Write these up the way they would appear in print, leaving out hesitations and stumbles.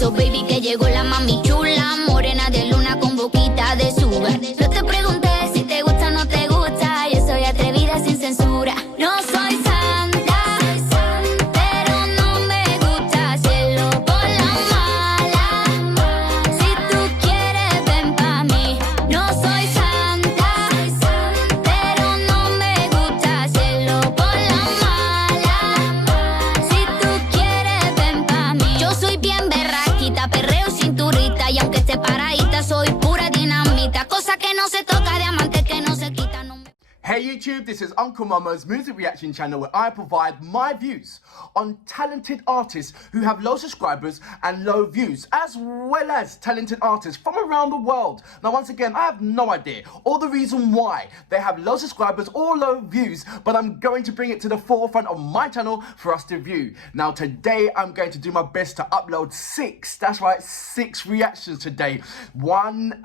beso, baby, que llegó la mami chula, morena de luna con boquita de sugar. No te pregunté si te gusta o no te gusta, yo soy atrevida sin censura. No soy santa, pero no me gusta hacerlo por la mala. Si tú quieres, ven pa' mí. No soy santa, pero no me gusta hacerlo por la mala. Si tú quieres, ven pa' mí. Yo soy bien berraquita, perreo cinturita, y aunque esté paradita, soy pura dinamita. Cosa que no se toca, diamante que no se quita. No me... Hey YouTube, this is Uncle Momo's music reaction channel where I provide my views on talented artists who have low subscribers and low views, as well as talented artists from around the world. Now once again, I have no idea or the reason why they have low subscribers or low views, but I'm going to bring it to the forefront of my channel for us to view. Now today, I'm going to do my best to upload 6, that's right, 6 reactions today. One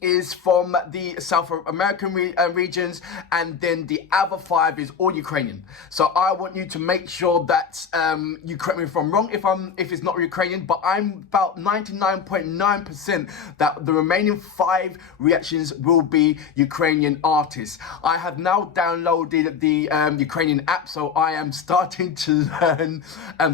is from the South American regions, and then the other 5 is all Ukrainian. So I want you to make sure that you correct me if I'm wrong, if it's not Ukrainian, but I'm about 99.9% that the remaining 5 reactions will be Ukrainian artists. I have now downloaded the Ukrainian app, so I am starting to learn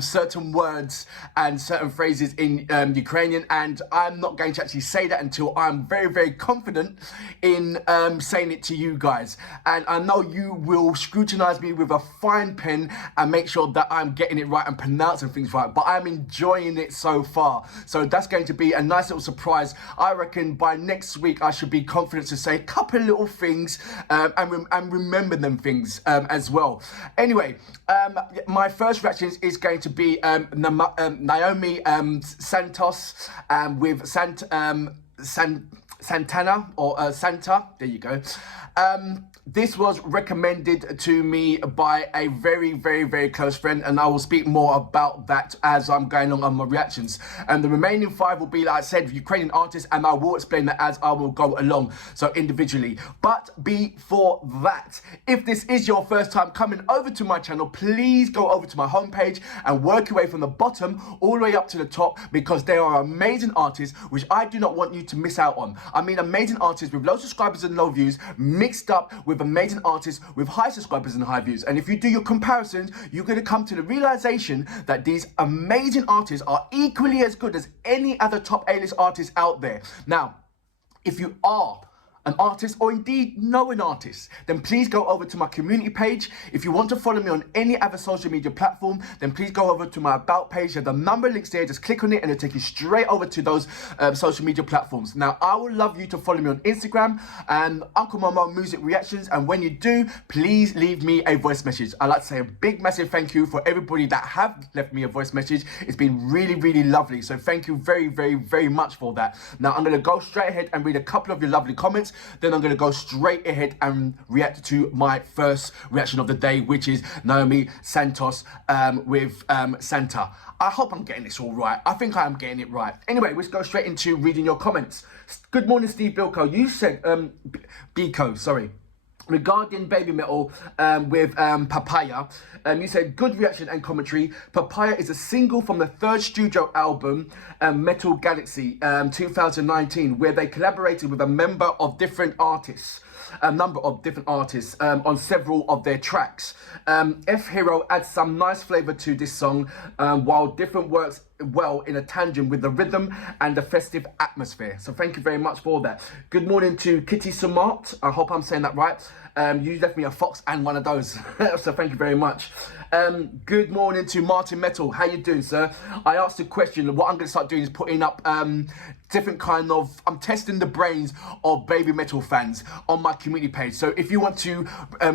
certain words and certain phrases in Ukrainian, and I'm not going to actually say that until I'm very, very confident in saying it to you guys. And I know you will scrutinize me with a fine pen and make sure that I'm getting it right and pronouncing things right, but I'm enjoying it so far. So that's going to be a nice little surprise. I reckon by next week I should be confident to say a couple of little things and remember them things as well. Anyway, my first reaction is going to be Naomi Santos with Santana or Santa. There you go. This was recommended to me by a very, very, very close friend, and I will speak more about that as I'm going on my reactions. And the remaining 5 will be, like I said, Ukrainian artists, and I will explain that as I will go along, so individually. But before that, if this is your first time coming over to my channel, please go over to my homepage and work your way from the bottom all the way up to the top, because there are amazing artists which I do not want you to miss out on. I mean amazing artists with low subscribers and low views mixed up with amazing artists with high subscribers and high views. And if you do your comparisons, you're going to come to the realization that these amazing artists are equally as good as any other top A-list artists out there. Now, if you are an artist or indeed know an artist, then please go over to my community page. If you want to follow me on any other social media platform, then please go over to my about page. There's a number of links there, just click on it and it'll take you straight over to those social media platforms. Now, I would love you to follow me on Instagram and Uncle Momo Music Reactions, and when you do, please leave me a voice message. I'd like to say a big massive thank you for everybody that have left me a voice message. It's been really, really lovely, so thank you very, very, very much for that. Now, I'm going to go straight ahead and read a couple of your lovely comments. Then I'm going to go straight ahead and react to my first reaction of the day, which is Naomi Santos with Santa. I hope I'm getting this all right. I think I am getting it right. Anyway, let's go straight into reading your comments. Good morning, Steve Bilko. You said, Biko, sorry. Regarding Baby Metal with Papaya, you said good reaction and commentary. Papaya is a single from the 3rd studio album, Metal Galaxy 2019, where they collaborated with a number of different artists on several of their tracks. F Hero adds some nice flavour to this song, while different works well in a tangent with the rhythm and the festive atmosphere. So thank you very much for that. Good morning to Kitty Smart. I hope I'm saying that right. You left me a fox and one of those. So thank you very much. Good morning to Martin Metal. How you doing, sir? I asked a question. What I'm going to start doing is putting up different kind of, I'm testing the brains of Baby Metal fans on my community page. So if you want to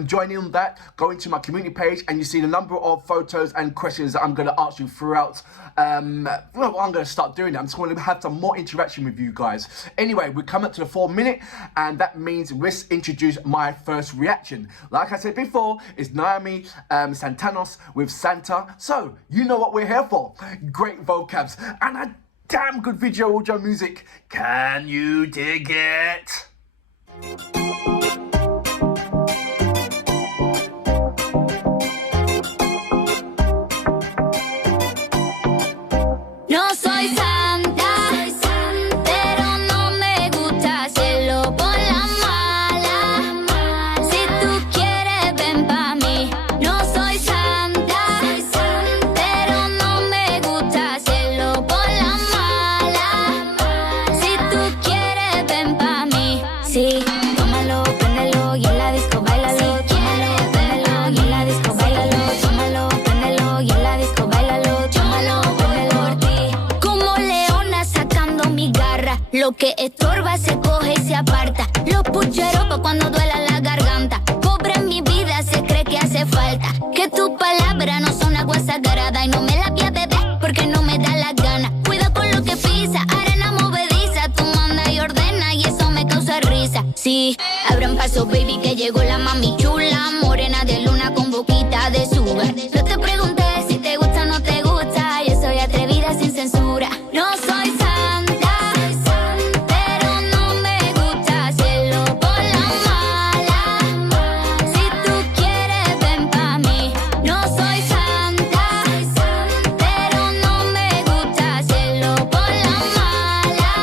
join in on that, go into my community page and you see the number of photos and questions that I'm going to ask you throughout. Well, I'm going to start doing that. I'm just going to have some more interaction with you guys. Anyway, we come up to the 4-minute, and that means let's introduce my first reaction. Like I said before, it's Naomi Santanos with Santa. So you know what we're here for. Great vocabs and a damn good video audio music. Can you dig it? No soy Santa. lo que estorba se coge y se aparta. Los pucheros pa' cuando duela la garganta. Pobre en mi vida se cree que hace falta. Que tus palabras no son agua sagrada. Y no me la voy a beber porque no me da la gana. Cuida con lo que pisa, arena movediza. Tú manda y ordena y eso me causa risa. Sí, abran paso baby que llegó la mami chula. Morena de luna con boquita de sugar. No te pregunté si te gusta o no te gusta. Yo soy atrevida sin censura. No soy santa, pero no me gusta hacerlo por la mala. Si tú quieres ven pa' mí. No soy santa, pero no me gusta hacerlo por la mala.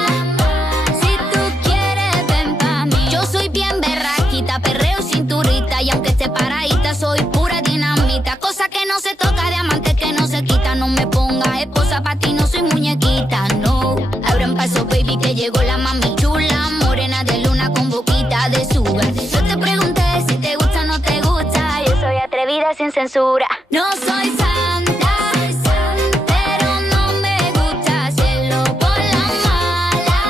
Si tú quieres ven pa' mí. Yo soy bien berraquita, perreo cinturita. Y aunque esté paradita soy pura dinamita. Cosa que no se toca, diamante que no se quita. No me pongas esposa pa' ti, no soy muñequita, no. Abran paso baby que llegó la mami chula. Morena de luna con boquita de sugar. No te pregunté si te gusta o no te gusta. Yo soy atrevida sin censura. No soy santa, pero no me gusta hacerlo por la mala.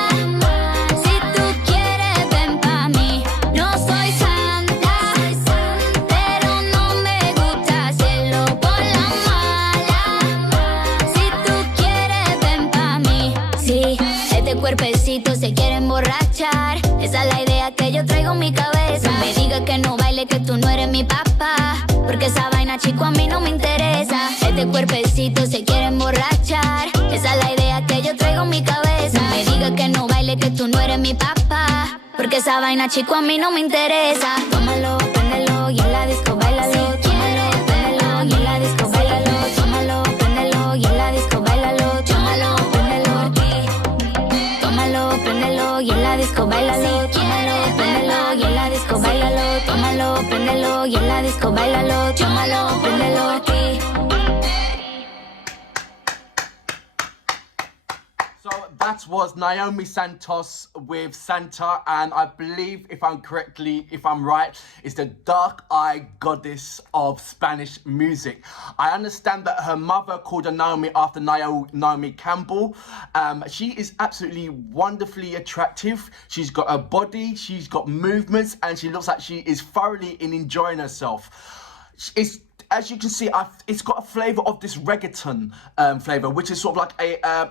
Si tú quieres ven pa' mí. No soy santa, pero no me gusta hacerlo por la mala. Si tú quieres ven pa' mí. Sí, este cuerpecito se quiere emborrachar. Esa es la idea que yo traigo en mi cabeza. Me digas que no baile, que tú no eres mi papá. Porque esa vaina, chico, a mí no me interesa. Este cuerpecito se quiere emborrachar. Esa es la idea que yo traigo en mi cabeza. Me digas que no baile, que tú no eres mi papá. Porque esa vaina, chico, a mí no me interesa. Tómalo, préndelo y en la disco bailalo. Tómalo, préndelo y en la disco bailalo. Tómalo, préndelo y en la disco bailalo. Tómalo, préndelo. Tómalo, préndelo y en la disco bailalo. Tómalo, préndelo y en la disco bailalo. Tómalo, préndelo y en la disco bailalo. Tómalo, préndelo. So that was Naomi Santos with Santa, and I believe, if I'm right, it's the dark-eyed goddess of Spanish music. I understand that her mother called her Naomi after Naomi Campbell. She is absolutely wonderfully attractive. She's got a body, she's got movements, and she looks like she is thoroughly enjoying herself. As you can see, it's got a flavour of this reggaeton flavour, which is sort of like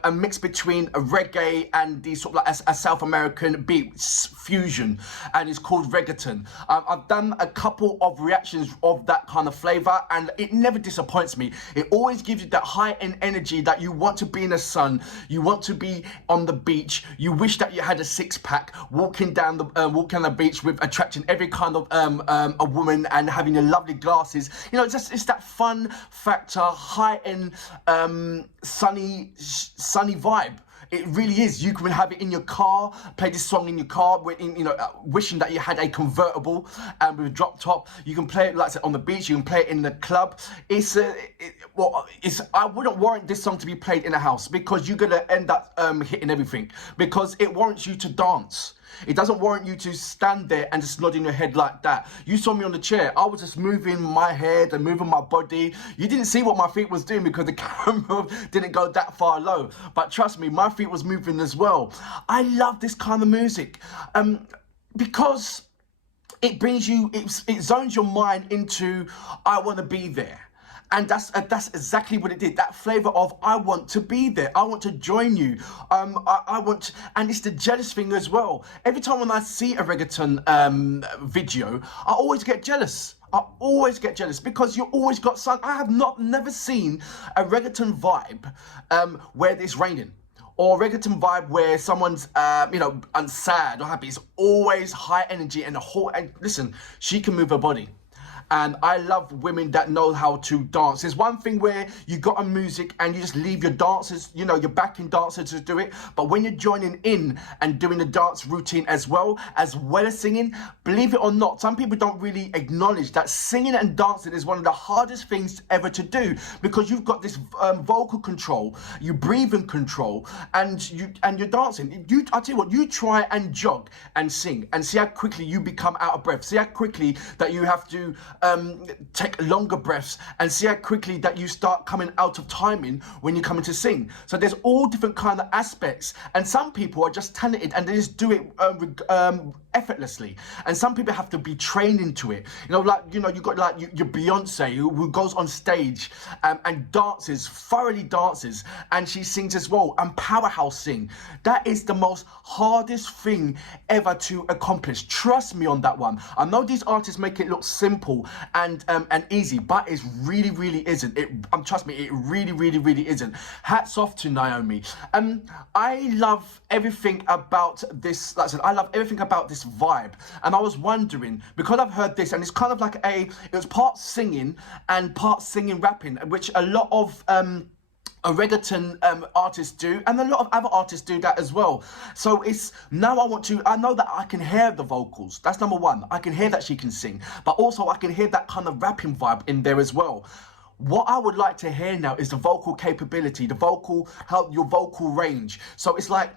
a mix between a reggae and the sort of like a South American beat fusion, and it's called reggaeton. I've done a couple of reactions of that kind of flavour, and it never disappoints me. It always gives you that high-end energy that you want to be in the sun, you want to be on the beach, you wish that you had a six-pack, walking down the beach with attracting every kind of a woman and having your lovely glasses. You know, it's that fun factor, high-end, sunny vibe. It really is. You can have it in your car, play this song in your car, wishing that you had a convertible with a drop top. You can play it, like I said, on the beach. You can play it in the club. I wouldn't warrant this song to be played in a house, because you're gonna end up hitting everything, because it warrants you to dance. It doesn't warrant you to stand there and just nodding your head like that. You saw me on the chair. I was just moving my head and moving my body. You didn't see what my feet was doing because the camera didn't go that far low. But trust me, my feet was moving as well. I love this kind of music because it brings you, it zones your mind into, I want to be there. And that's exactly what it did. That flavour of, I want to be there. I want to join you. I want, and it's the jealous thing as well. Every time when I see a reggaeton video, I always get jealous. I always get jealous because you always got some. I have never seen a reggaeton vibe where it's raining, or reggaeton vibe where someone's sad or happy. It's always high energy and and listen, she can move her body. And I love women that know how to dance. There's one thing where you got a music and you just leave your dancers, your backing dancers to do it. But when you're joining in and doing the dance routine as well as singing, believe it or not, some people don't really acknowledge that singing and dancing is one of the hardest things ever to do, because you've got this vocal control, you breathing control, and you're dancing. I tell you what, you try and jog and sing and see how quickly you become out of breath. See how quickly that you have to take longer breaths, and see how quickly that you start coming out of timing when you're coming to sing. So there's all different kind of aspects, and some people are just talented and they just do it effortlessly, and some people have to be trained into it. You got like your Beyonce who goes on stage and dances, thoroughly dances, and she sings as well, and powerhouse sing. That is the most hardest thing ever to accomplish. Trust me on that one. I know these artists make it look simple and easy, but it really, really isn't. Trust me, it really, really, really isn't. Hats off to Naomi. I love everything about this. Like I said, I love everything about this vibe. And I was wondering, because I've heard this, and it's kind of like it was part singing and part singing rapping, which a lot of a reggaeton artists do, and a lot of other artists do that as well. So it's now I know that I can hear the vocals. That's number one. I can hear that she can sing, but also I can hear that kind of rapping vibe in there as well. What I would like to hear now is the vocal capability, your vocal range. So it's like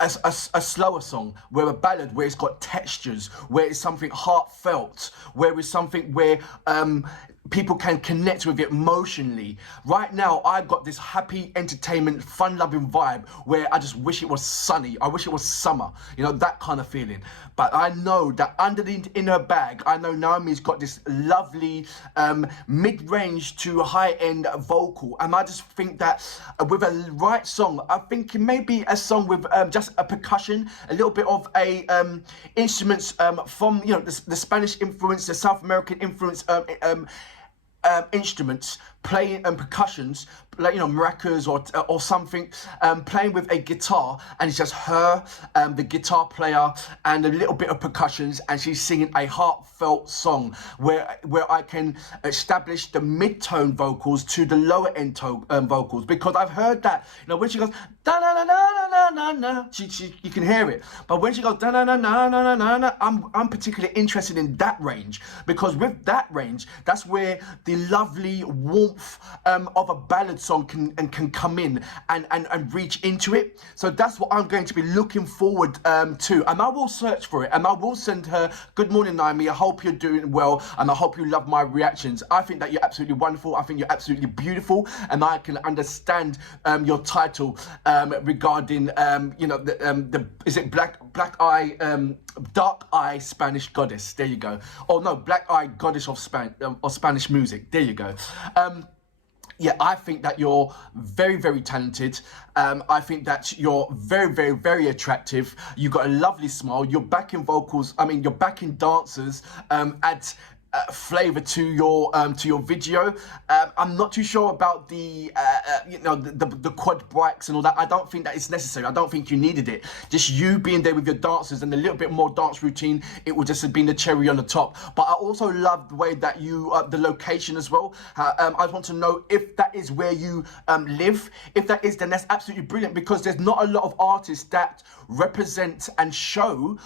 a slower song, where a ballad, where it's got textures, where it's something heartfelt, where it's something where people can connect with it emotionally. Right now, I've got this happy, entertainment, fun-loving vibe where I just wish it was sunny. I wish it was summer, that kind of feeling. But I know that in her bag, I know Naomi's got this lovely mid-range to high-end vocal. And I just think that with a right song, I think maybe a song with just a percussion, a little bit of instruments from the Spanish influence, the South American influence, instruments playing and percussions, like maracas or something, playing with a guitar, and it's just her, the guitar player, and a little bit of percussions, and she's singing a heartfelt song where I can establish the mid-tone vocals to the lower end vocals, because I've heard that when she goes da na na na na na na, you can hear it, but when she goes da na na na na na na, I'm particularly interested in that range, because with that range, that's where the lovely warmth of a ballad song can come in and reach into it. So that's what I'm going to be looking forward to, and I will search for it, and I will send her, good morning Naomi, I hope you're doing well, and I hope you love my reactions. I think that you're absolutely wonderful. I think you're absolutely beautiful, and I can understand your title regarding is it black eye dark eye Spanish goddess. There you go. Oh no, black eye goddess of Spanish music. There you go. Yeah, I think that you're very, very talented. I think that you're very, very, very attractive. You've got a lovely smile. Your backing vocals, your backing dancers add flavor to your video. I'm not too sure about the quad bikes and all that. I don't think that it's necessary. I don't think you needed it. Just you being there with your dancers and a little bit more dance routine, it would just have been the cherry on the top. But I also love the way that you the location as well. I want to know if that is where you live. If that is, then that's absolutely brilliant, because there's not a lot of artists that represent and show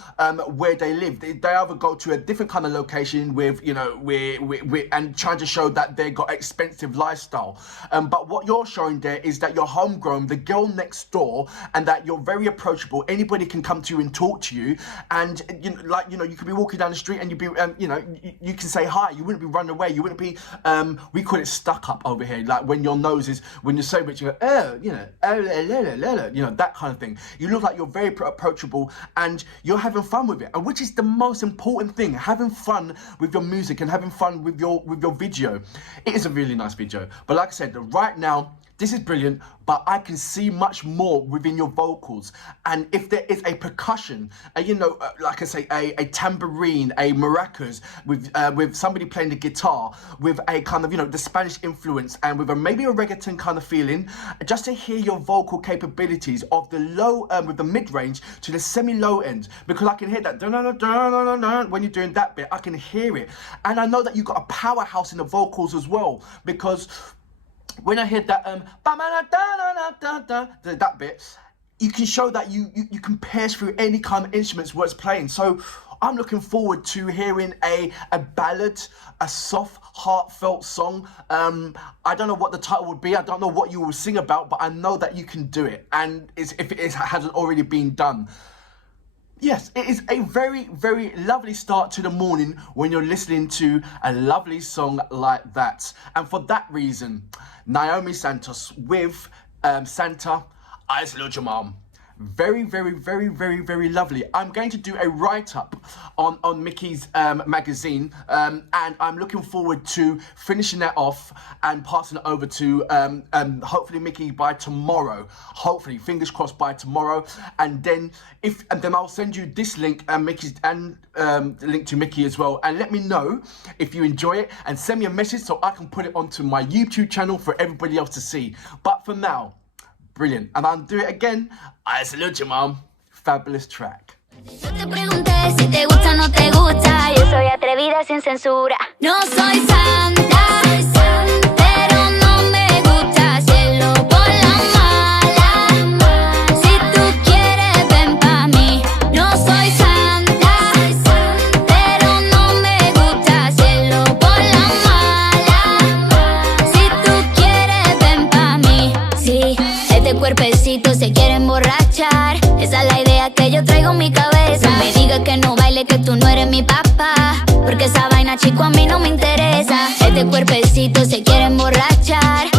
where they live. They either go to a different kind of location with and trying to show that they got expensive lifestyle. But what you're showing there is that you're homegrown, the girl next door, and that you're very approachable. Anybody can come to you and talk to you, and you could be walking down the street and you'd be you can say hi. You wouldn't be running away. You wouldn't be we call it stuck up over here. Like when your nose is, when you're so rich, you go that kind of thing. You look like you're very approachable and you're having fun with it, and which is the most important thing, having fun with your music and having fun with your video. It is a really nice video, but like I said, right now this is brilliant, but I can see much more within your vocals. And if there is a percussion, like I say, a tambourine, a maracas, with somebody playing the guitar, with a kind of, the Spanish influence, and with maybe a reggaeton kind of feeling, just to hear your vocal capabilities of the low, with the mid-range to the semi-low end, because I can hear that, when you're doing that bit, I can hear it. And I know that you've got a powerhouse in the vocals as well, because when I hear that that bit, you can show that you can pierce through any kind of instruments where it's playing. So I'm looking forward to hearing a ballad, a soft, heartfelt song. I don't know what the title would be. I don't know what you will sing about, but I know that you can do it. And if it hasn't already been done. Yes, it is a very, very lovely start to the morning when you're listening to a lovely song like that. And for that reason, Naomi Santos with Santa, I Salute Your Mom. Very, very, very, very, very lovely. I'm going to do a write-up on Mickey's magazine, and I'm looking forward to finishing that off and passing it over to hopefully Mickey by tomorrow. Hopefully, fingers crossed by tomorrow. And then I'll send you this link and Mickey's and the link to Mickey as well. And let me know if you enjoy it and send me a message so I can put it onto my YouTube channel for everybody else to see. But for now, brilliant. And I'll do it again. I Salute Your Mom. Fabulous track. Yo te pregunté si te gusta o no te gusta. Yo soy atrevida sin censura. No soy santa, pero no me gusta hacerlo por la mala. Si tú quieres, ven pa' mí. No soy santa, pero no me gusta hacerlo por la mala. Si tú quieres, ven pa' mí. Sí, este cuerpecito se quiere emborrachar. Esa es la idea que yo traigo en mi cabeza. Me diga que no baile, que tú no eres mi papá. Porque esa vaina, chico, a mí no me interesa. Este cuerpecito se quiere emborrachar.